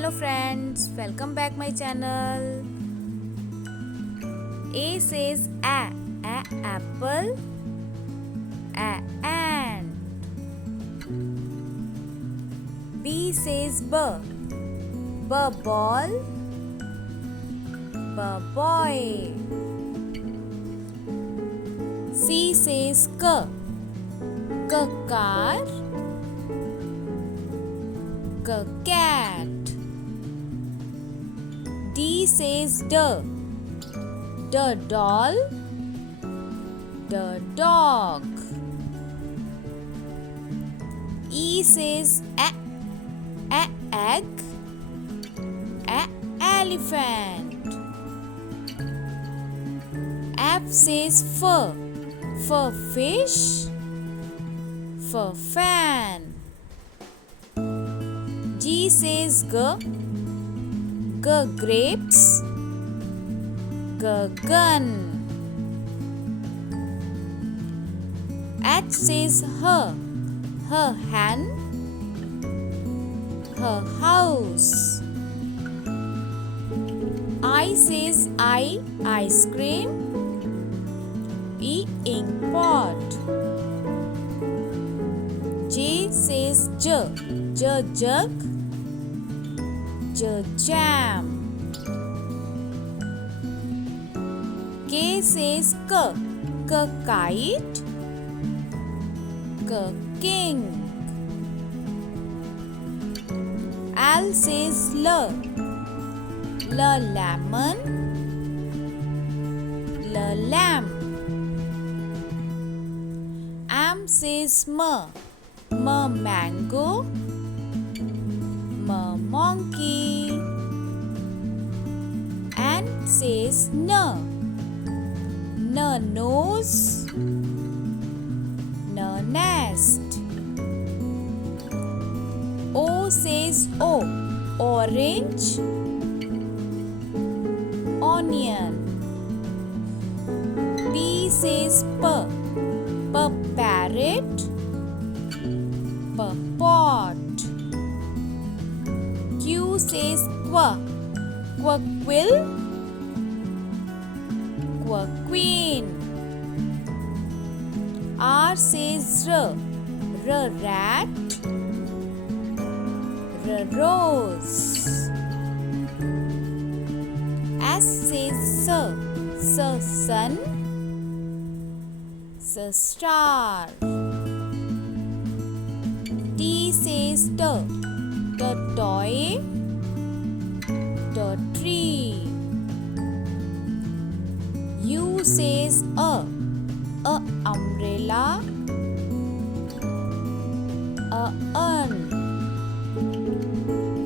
Hello friends, welcome back my channel. A says a apple, a ant. B says b ball, boy. C says car, cat. D says doll, dog. E says egg, elephant. F says fur, fish, fan. G says grapes, gun. H says her hen, her house. I says ice cream, ink pot. J says jug, jam. K says kite, king. L says lemon, lamb. M says mango, monkey. N says nose, nest. O says orange, onion. P says parrot, pot. Q says quill, queen. R says rat, rose. S says sun, star. T says toy, tree. U says umbrella, urn.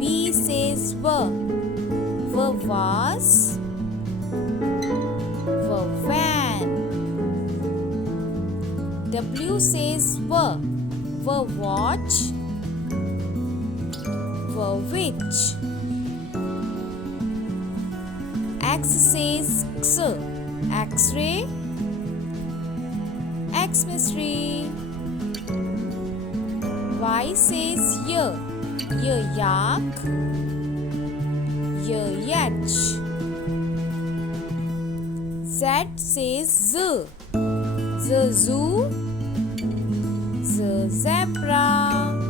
V says vase, van. W says watch, witch. X says x-ray, Xmas-tree. Y says yak, yatch. Z says zoo, zebra.